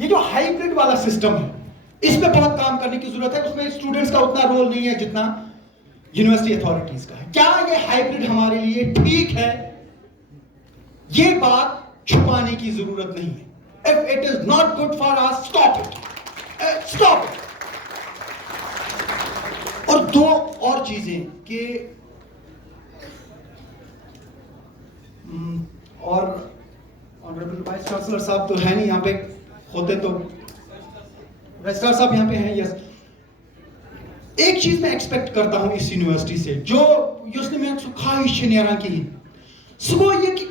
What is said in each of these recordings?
ये जो हाइब्रिड वाला सिस्टम है, इसमें बहुत काम करने की जरूरत है। उसमें स्टूडेंट्स का उतना रोल नहीं है जितना यूनिवर्सिटी अथॉरिटीज का है। क्या ये हाइब्रिड हमारे लिए ठीक है? ये बात छुपाने की जरूरत नहीं है। If it is not good for us, stop it, stop it. और दो और चीजें कि और ऑनरेबल वाइस चांसलर साहब तो है नहीं यहाँ पे, होते तो रजिस्ट्रार साहब यहाँ पे हैं। यस, एक चीज मैं एक्सपेक्ट करता हूं इस यूनिवर्सिटी से, जो उसने मैं ख्वाहिश न्यारा की सो ये कि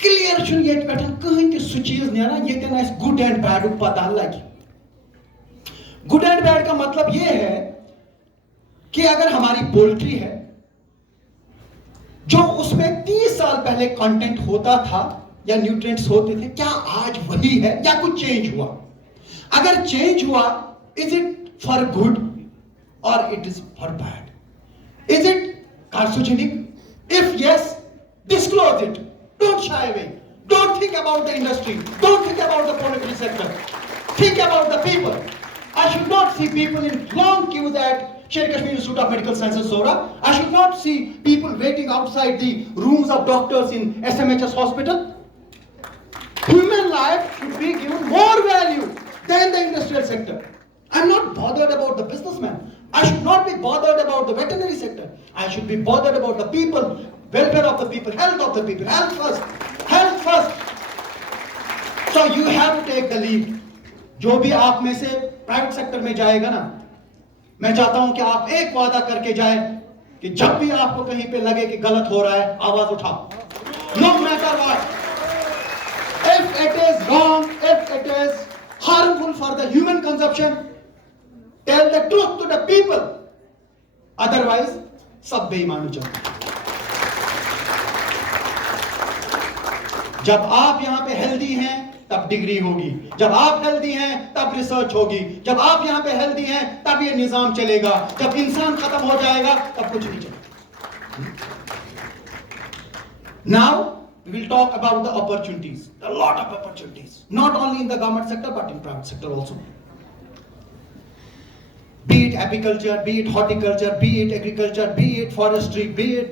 क्लियर छुन ये पे कहीं ते सु चीज न्यारा ये गुड एंड बैड पता लगे। गुड एंड बैड का मतलब ये है कि अगर हमारी पोल्ट्री है जो उसमें 30 साल पहले कंटेंट होता था या न्यूट्रिएंट्स होते थे, क्या आज वही है या कुछ चेंज हुआ? अगर चेंज हुआ, इज इट फॉर गुड और it is for bad? Is it carcinogenic? If yes, disclose it. Don't shy away. Don't think about the industry. Don't think about the poultry sector. Think about the people. I should not see people in long queues at Sher Kashmir Institute of Medical Sciences, Sora. I should not see people waiting outside the rooms of doctors in SMHS hospital. Human life should be given more value than the industrial sector. I'm not bothered about the businessman. I should not be bothered about the veterinary sector. I should be bothered about the people, welfare of the people, health of the people. Health first. Health first. So you have to take the lead. जो भी आप में से private sector में जाएगा ना, मैं चाहता हूं कि आप एक वादा करके जाए कि जब भी आपको कहीं पे लगे कि गलत हो रहा है, आवाज उठाओ. No matter what. If it is wrong, if it is harmful for the human consumption, tell the truth to the people. Otherwise, सब बेईमान हो जाते हैं. जब आप यहां पे हेल्दी हैं तब डिग्री होगी, जब आप हेल्दी हैं तब रिसर्च होगी, जब आप यहां पे हेल्दी हैं तब ये निजाम चलेगा, जब इंसान खत्म हो जाएगा तब कुछ नहीं चलेगा. Now we will talk about the opportunities. A lot of opportunities, not only in the government sector but in private sector also. Be it apiculture, be it horticulture, be it agriculture, be it forestry, be it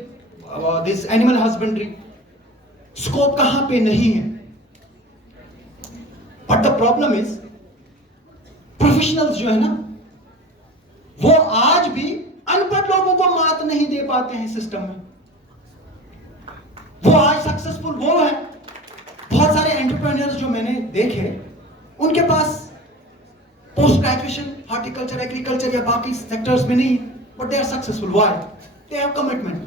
this animal husbandry. Scope कहां पे नहीं है. But the problem is, professionals जो है ना, वो आज भी अनपढ़ लोगों को मात नहीं दे पाते हैं सिस्टम में. वो आज सक्सेसफुल वो है. बहुत सारे एंटरप्रेन्योर्स जो मैंने देखे, उनके पास पोस्ट ग्रेजुएशन हॉर्टिकल्चर, एग्रीकल्चर या बाकी सेक्टर्स में नहीं, but they are successful. Why? They have commitment.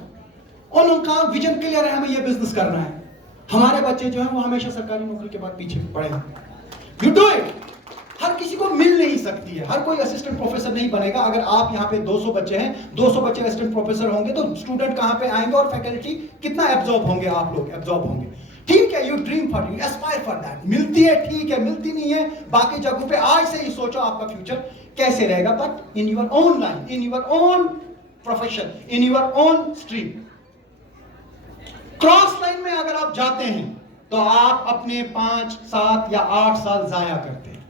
उनका विजन क्लियर है, हमें ये बिजनेस करना है. हमारे बच्चे जो हैं वो हमेशा सरकारी नौकरी के बाद पीछे पड़े हैं. You do it. हर किसी को मिल नहीं सकती है, हर कोई असिस्टेंट प्रोफेसर नहीं बनेगा. अगर आप यहाँ पे 200 बच्चे हैं, 200 बच्चे असिस्टेंट प्रोफेसर होंगे तो स्टूडेंट कहाँ पे आएंगे और फैकल्टी कितना एब्जॉर्ब होंगे? आप लोग एब्जॉर्ब होंगे. ठीक है, you dream for, you Aspire for that. मिलती है ठीक है, मिलती नहीं है बाकी जगहों पे. आज से ही सोचो आपका फ्यूचर कैसे रहेगा, but in your own line, in your own profession, in your own stream. Cross line में अगर आप जाते हैं तो आप अपने 5, 7 या 8 साल जाया करते हैं.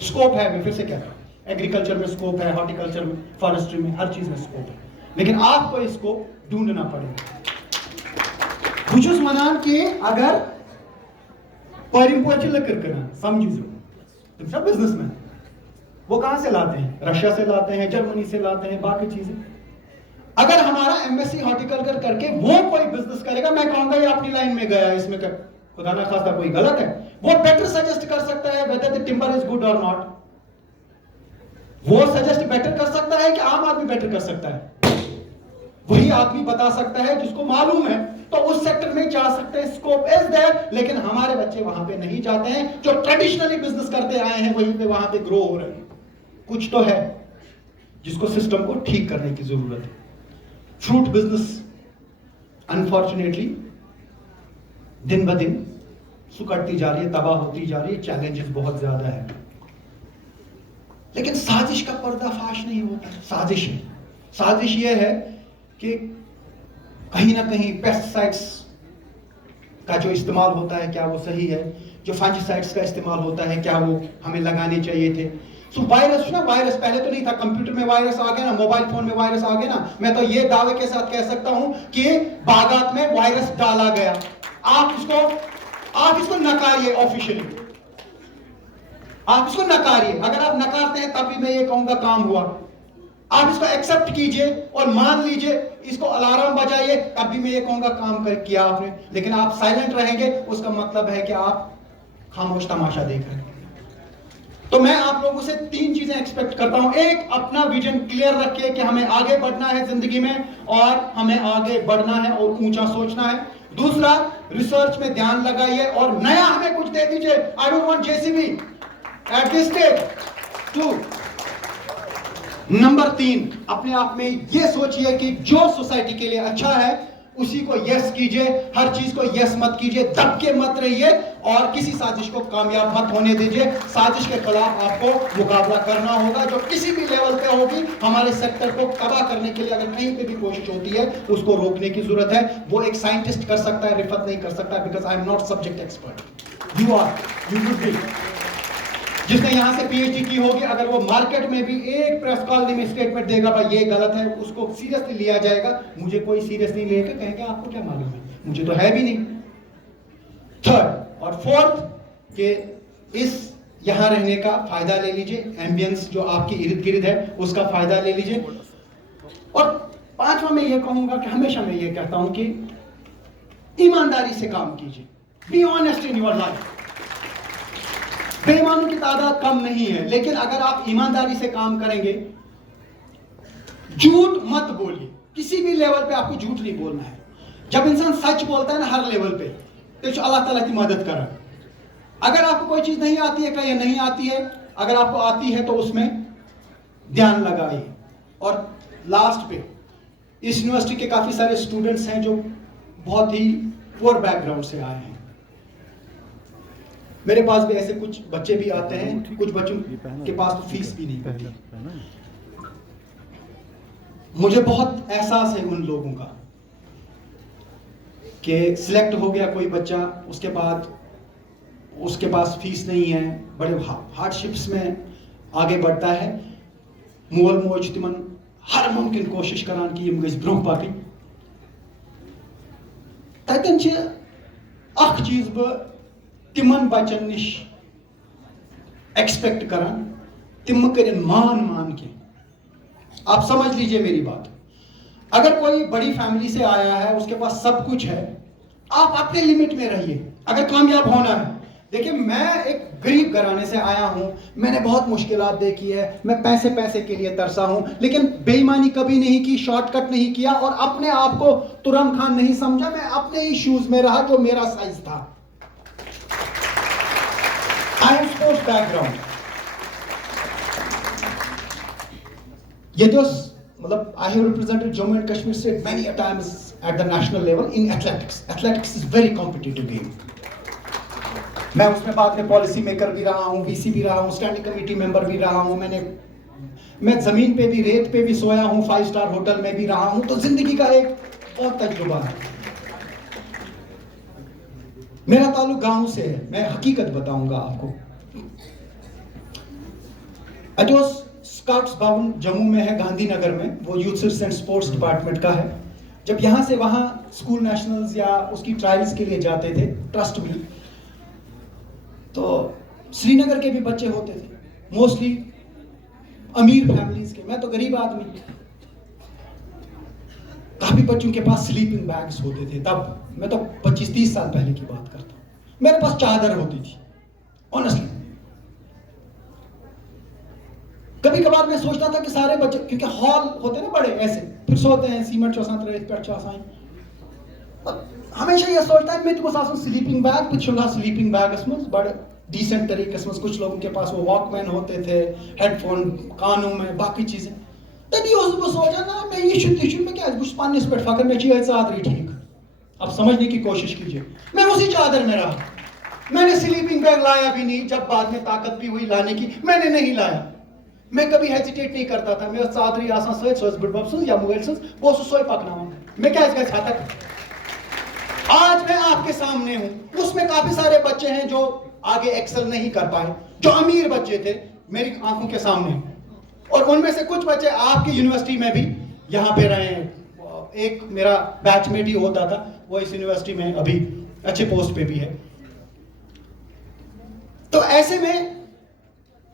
स्कोप है, मैं फिर से कहता हूं, एग्रीकल्चर में स्कोप है, हॉर्टिकल्चर में, फॉरेस्ट्री में, हर चीज में स्कोप है, लेकिन आपको इसको ढूंढना पड़ेगा. बुझुस मनान के अगर परिंपोची लकर करना समझिए, तुम सब बिजनेसमैन, वो कहां से लाते हैं? रशिया से लाते हैं, जर्मनी से लाते हैं, बाकी चीजें. अगर हमारा एमएससी हॉर्टिकल्चर करके वो कोई बिजनेस करेगा, मैं कहूंगा ये अपनी लाइन में गया, इसमें कर खुदा ना खास्ता कोई गलत है. वो बेटर सजेस्ट कर सकता है whether the timber is good or not. वो सजेस्ट बेटर कर सकता है कि आम आदमी बेटर कर सकता है? वही आदमी बता सकता है जिसको मालूम है. तो उस सेक्टर में जा सकते हैं, स्कोप इज देयर. लेकिन हमारे बच्चे वहां पे नहीं जाते हैं. जो ट्रेडिशनली बिजनेस करते आए हैं वहीं पे वहां पे ग्रो हो रहे हैं. कुछ तो है जिसको सिस्टम को ठीक करने की जरूरत है. फ्रूट बिजनेस अनफॉर्चुनेटली दिन ब दिन सुकड़ती जा रही है, तबाह होती जा रही है. चैलेंजेस बहुत ज्यादा है, लेकिन साजिश का पर्दाफाश नहीं होता. साजिश है. साजिश यह है कि कहीं ना कहीं पेस्टिसाइड्स का जो इस्तेमाल होता है, क्या वो सही है? जो फंजीसाइड्स का इस्तेमाल होता है, क्या वो हमें लगाने चाहिए थे? सो वायरस ना, वायरस पहले तो नहीं था, कंप्यूटर में वायरस आ गया ना, मोबाइल फोन में वायरस आ गया ना, मैं तो ये दावे के साथ कह सकता हूं कि बागात में वायरस डाला गया। आप इसको नकारिए, ऑफिशियली आप इसको नकारिए। अगर आप नकारते हैं तभी मैं ये कहूंगा काम हुआ। आप इसको एक्सेप्ट कीजिए और मान लीजिए, इसको अलार्म बजाइए, तभी मैं ये कहूंगा काम कर किया आपने। लेकिन आप साइलेंट रहेंगे, उसका मतलब है कि आप खामोश तमाशा देख रहे हैं। तो मैं आप लोगों से 3 चीजें एक्सपेक्ट करता हूं। एक, अपना विजन क्लियर रखिए कि हमें आगे बढ़ना है जिंदगी में, और हमें आगे बढ़ना है और ऊंचा सोचना है। दूसरा, रिसर्च में ध्यान लगाइए और नया हमें कुछ दे दीजिए। I don't want JCB at this stage. 2, number 3, अपने आप में यह सोचिए कि जो सोसाइटी के लिए अच्छा है उसी को यस कीजिए, हर चीज को यस मत कीजिए, दब के मत रहिए और किसी साजिश को कामयाब मत होने दीजिए। साजिश के खिलाफ आपको मुकाबला करना होगा, जो किसी भी लेवल पे होगी। हमारे सेक्टर को तबाह करने के लिए अगर कहीं पे भी कोशिश होती है, उसको रोकने की जरूरत है। वो एक साइंटिस्ट कर सकता है, रिफत नहीं कर सकता, because I am not subject expert. You are, you would be. जिसने यहां से पीएचडी की होगी, अगर वो मार्केट में भी एक प्रेस कॉलोनी में स्टेटमेंट देगा भाई ये गलत है, उसको सीरियसली लिया जाएगा। मुझे कोई सीरियस नहीं लेगा, कहेंगे आपको क्या मालूम है, मुझे तो है भी नहीं। 3rd और 4th के इस यहां रहने का फायदा ले लीजिए, एम्बियंस जो आपके इर्द गिर्द है उसका फायदा ले लीजिए। और 5वां मैं ये कहूंगा कि हमेशा मैं ये कहता हूं कि ईमानदारी से काम कीजिए। Be honest in your life. बेईमानों की तादाद कम नहीं है, लेकिन अगर आप ईमानदारी से काम करेंगे, झूठ मत बोलिए। किसी भी लेवल पे आपको झूठ नहीं बोलना है। जब इंसान सच बोलता है ना हर लेवल पे, तो अल्लाह ताला की मदद करा। अगर आपको कोई चीज नहीं आती है, कहीं नहीं आती है, अगर आपको आती है तो उसमें ध्यान लगाइए। और लास्ट पे, इस यूनिवर्सिटी के काफी सारे स्टूडेंट्स हैं जो बहुत ही पुअर बैकग्राउंड से आए हैं। मेरे पास भी ऐसे कुछ बच्चे भी आते हैं, कुछ बच्चों के पास तो फीस भी नहीं होती। मुझे बहुत एहसास है उन लोगों का कि सिलेक्ट हो गया कोई बच्चा, उसके बाद उसके पास फीस नहीं है, बड़े हार्डशिप्स में आगे बढ़ता है। मोल मोज तिमन हर मुमकिन कोशिश करान कि यम गज ब्रोह पाकि। ततन छ अख चीज ब तिमन बच्चन निश एक्सपेक्ट करान, तिम करें मान के। आप समझ लीजिए मेरी बात। अगर कोई बड़ी फैमिली से आया है, उसके पास सब कुछ है, आप अपने लिमिट में रहिए अगर कामयाब होना है। देखिए, मैं एक गरीब घराने से आया हूं, मैंने बहुत मुश्किलात देखी है, मैं पैसे के लिए तरसा हूं, लेकिन बेईमानी कभी नहीं की, शॉर्टकट नहीं किया और अपने आप को तुरंत खान नहीं समझा। मैं अपने ही शूज में रहा जो मेरा साइज था। I am sports background. ये जो मतलब I have represented Jammu and Kashmir state many a times at the national level in athletics. Athletics is very competitive game. मैं उसमें बाद में पॉलिसी मेकर भी रहा हूँ, वीसी भी रहा हूँ, स्टैंडिंग कमेटी मेंबर भी रहा हूँ। मैं जमीन पे भी, रेत पे भी सोया हूँ, 5 स्टार होटल में भी रहा हूँ। तो जिंदगी का एक बहुत तजुर्बा है। मेरा ताल्लुक गांव से है, मैं हकीकत बताऊंगा आपको। अजोस स्काउट्स भवन जम्मू में है, गांधीनगर में, वो youth service and sports department का है। जब यहाँ से वहाँ स्कूल नेशनल्स या उसकी ट्रायल्स के लिए जाते थे ट्रस्ट में, तो श्रीनगर के भी बच्चे होते थे, मोस्टली अमीर फैमिलीज के। मैं तो गरीब आदमी। काफी बच्चों के पास स्लीपिंग बैग्स होते थे तब। मैं तो 25-30 साल पहले की बात करता हूँ। मेरे पास चादर होती थी, ऑनेस्टली। कभी कभार मैं सोचता था कि सारे बच्चे, क्योंकि हॉल होते ना बड़े ऐसे, फिर सोते हैं सीमेंट चौसान रेत पे चौसान। हमेशा ये सोचता है मैं तो बस स्लीपिंग बैग पिछुला स्लीपिंग बैग में बड़े डिसेंट तरीके से। कुछ लोगों के पास वो वॉकमैन होते थे, हेडफोन कानों में, बाकी चीजें। तभी उसको सोचा ना मैं ये शुद्ध में क्या कुछ पानी पे फकर में चाहिए चादर ठीक। अब समझने की कोशिश कीजिए, मैं उसी चादर में रहा। मैंने स्लीपिंग बैग लाया भी नहीं। जब बाद में ताकत भी हुई लाने की, मैंने नहीं लाया। मैं कभी हेजिटेट नहीं करता था। मेरा चादरी आसान सो बुढ़ या मोबाइल वो सोई पकना मैं क्या इसका छाता। आज मैं आपके सामने हूं। उसमें काफी सारे बच्चे हैं जो आगे एक्सेल नहीं कर पाए, जो अमीर बच्चे थे मेरी आंखों के सामने, और उनमें से कुछ बच्चे आपकी यूनिवर्सिटी में भी यहाँ पे रहे हैं। एक मेरा बैचमेट ही होता था, वो इस यूनिवर्सिटी में अभी अच्छे पोस्ट पे भी है। तो ऐसे में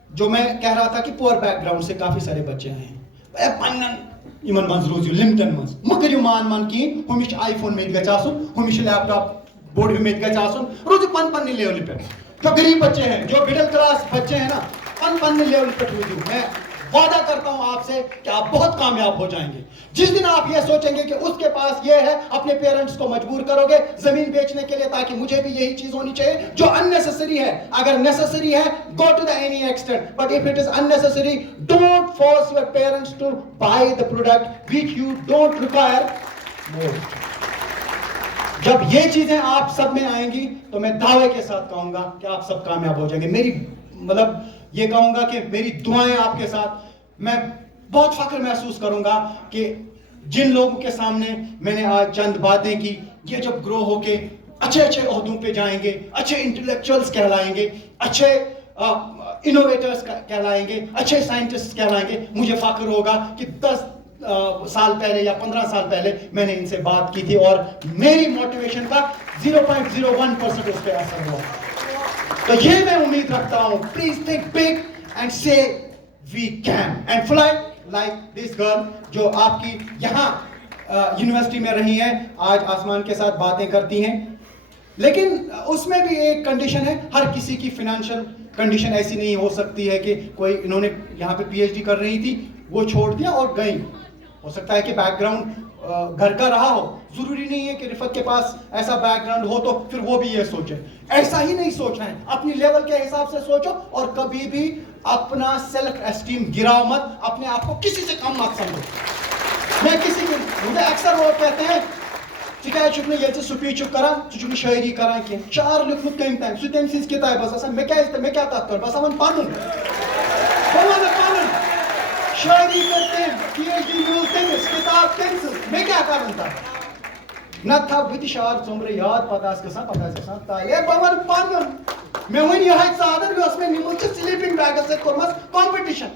जो मैं कह रहा था कि पुअर बैकग्राउंड से काफी सारे बच्चे आए हैं, पन्नन इमन मंज रोज लिमिटन मंज मगर मान की हमिश आईफोन में गचासुन, हमिश लैपटॉप बोर्ड में गचासुन, रोज पन लेवल पे। जो गरीब बच्चे हैं, जो मिडिल क्लास बच्चे हैं ना, पन लेवल पे रोजू। मैं वादा करता हूं आपसे कि आप बहुत कामयाब हो जाएंगे। जिस दिन आप ये सोचेंगे कि उसके पास ये है, अपने पेरेंट्स को मजबूर करोगे जमीन बेचने के लिए ताकि मुझे भी यही चीज होनी चाहिए जो अननेसेसरी है। अगर नेसेसरी है, go to the any extent, but if it is unnecessary, don't force your parents to buy the product which you don't require more. जब ये चीजें आप सब में आएंगी तो मैं दावे के साथ कहूंगा कि आप सब कामयाब हो जाएंगे। मेरी मतलब ये कहूंगा कि मेरी दुआएं आपके साथ, मैं बहुत फख्र महसूस करूंगा कि जिन लोगों के सामने मैंने आज चंद बातें की, ये जब ग्रो होके अच्छे अच्छे ओहदों पे जाएंगे, अच्छे इंटेलेक्चुअल्स कहलाएंगे, अच्छे इनोवेटर्स कहलाएंगे, अच्छे साइंटिस्ट कहलाएंगे, मुझे फख्र होगा कि 10 साल पहले या 15 साल पहले मैंने इनसे बात की थी और मेरी मोटिवेशन का 0.01% उस पर असर हुआ। तो ये मैं उम्मीद रखता हूं, please think big and say we can and fly like this girl जो आपकी यहाँ यूनिवर्सिटी में रही हैं, आज आसमान के साथ बातें करती हैं। लेकिन उसमें भी एक कंडीशन है, हर किसी की फाइनेंशियल कंडीशन ऐसी नहीं हो सकती है कि कोई, इन्होंने यहाँ पे पीएचडी कर रही थी, वो छोड़ दिया और गई। हो सकता है कि बैकग्राउंड घर का रहा हो, जरूरी नहीं है कि रिफत के पास ऐसा बैकग्राउंड हो तो फिर वो भी ये सोचे। ऐसा ही नहीं सोचना है, अपनी लेवल के हिसाब से सोचो और कभी भी अपना सेल्फ एस्टीम गिराओ मत, अपने आप को किसी से कम मत समझो। मैं किसी को, मुझे अक्सर लोग कहते हैं ये स्पीच करा शायरी करा कि 4 लिखमुत कम तम सह तम सिज किताब मैं क्या तथ कर बस वन पन शायरी करते पीएचडी यूज तमिस किताब तमिस मैं क्या कर न था बत शार चुम्र याद पता गसान ताले बवन पन मैं वन यह चादर मे निमुत स्लीपिंग बैगस से कंपटीशन।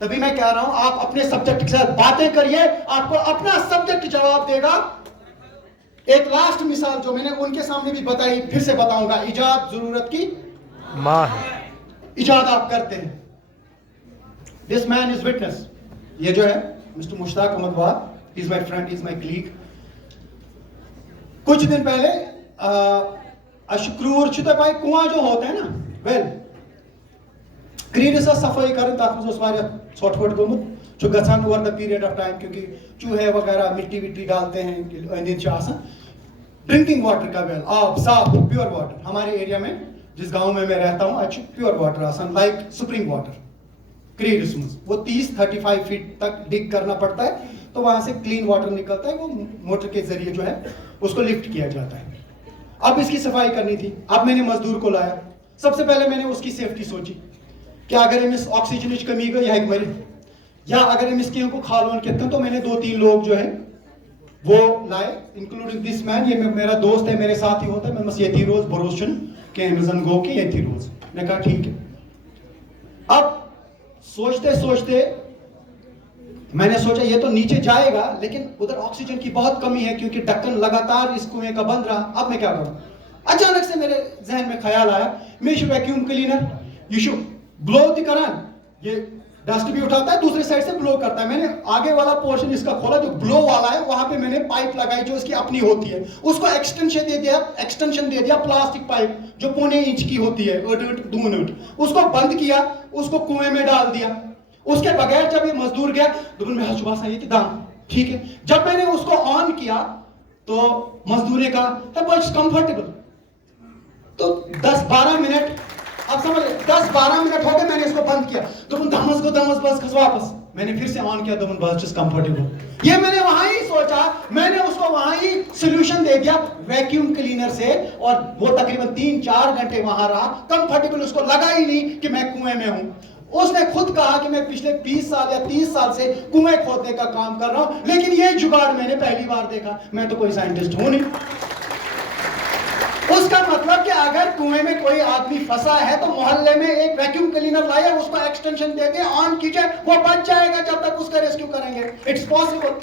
तभी मैं कह रहा हूं आप अपने सब्जेक्ट के साथ बातें करिए, आपको अपना सब्जेक्ट जवाब देगा। एक लास्ट मिसाल जो मैंने उनके सामने भी बताई, फिर से बताऊंगा, इजाद जरूरत की मां है। इजाद आप करते हैं, दिस मैन इज विटनेस। ये जो है मिस्टर मुश्ताक अहमद वाद, is my friend, is my colleague. कुछ दिन पहले अशक्रूर पाई कुआं जो होता है ना, वेल क्रीर सफाई कर ছোট वोट गोमुत गसान over the period of time, क्योंकि चूहे वगैरह मिट्टी विट्टी डालते हैं। ड्रिंकिंग वाटर का वेल आप साफ प्योर वाटर, हमारे एरिया में जिस गांव में मैं रहता हूं अच्छी प्योर वाटर आसान लाइक स्प्रिंग वाटर क्रीर वो 30-35 फीट तक डिग करना पड़ता है, तो वहां से क्लीन वाटर निकलता है, वो मोटर के जरिए जो है उसको लिफ्ट किया जाता है। अब इसकी सफाई करनी थी, अब मैंने मजदूर को लाया। सबसे पहले मैंने उसकी सेफ्टी सोची कि अगर अमिस ऑक्सीजन की कमी गई है मर, या अगर अमिस कह को खालोन कहते, तो मैंने 2-3 लोग जो है वो लाए, इंक्लूडिंग दिस मैन। ये मेरा दोस्त है, मेरे साथ ही होता है, मैं बस ये थी रोज भरोशन के अमेजन गो के ये थी रोज। मैंने कहा ठीक है। अब सोचते सोचते मैंने सोचा ये तो नीचे जाएगा, लेकिन उधर ऑक्सीजन की बहुत कमी है क्योंकि ढक्कन लगातार इस कुएं का बंद रहा। अब मैं क्या करूं? अचानक से मेरे जहन में ख्याल आया, मैं should vacuum cleaner, you should blow the current. ये डस्ट भी उठाता है, दूसरे साइड से ब्लो करता है। मैंने आगे वाला पोर्शन इसका खोला, जो ब्लो वाला है वहां पे मैंने पाइप लगाई जो इसकी अपनी होती है, उसको एक्सटेंशन दे दिया प्लास्टिक पाइप जो 1.25 इंच की होती है, 2 मिनट उसको बंद किया, उसको कुएं में डाल दिया। उसके बगैर जब ये मजदूर गया तो मैं हजबासा ये दाम ठीक है। जब मैंने उसको ऑन किया तो मजदूर ने कहा बस कंफर्टेबल। तो 10-12 मिनट, आप समझ 10-12 मिनट हो गए, मैंने इसको बंद किया, तो दमस बस खस वापस मैंने फिर से ऑन किया, तो बस जस्ट कंफर्टेबल। ये मैंने वहां ही सोचा, मैंने उसको वहां ही सॉल्यूशन दे दिया वैक्यूम क्लीनर से, और वो तकरीबन 3-4 घंटे वहां रहा कंफर्टेबल। उसको लगा ही नहीं कि मैं कुएं में हूं। उसने खुद कहा कि मैं पिछले 20 साल या 30 साल से कुएं खोदने का काम कर रहा हूं, लेकिन ये जुगाड़ मैंने पहली बार देखा। मैं तो कोई साइंटिस्ट हूं नहीं। उसका मतलब कि अगर कुएं में कोई आदमी फंसा है तो मोहल्ले में एक वैक्यूम क्लीनर लाए, उसको एक्सटेंशन दे दे, ऑन कीजिए, वो बच जाएगा जब तक उसका रेस्क्यू करेंगे। It's possible.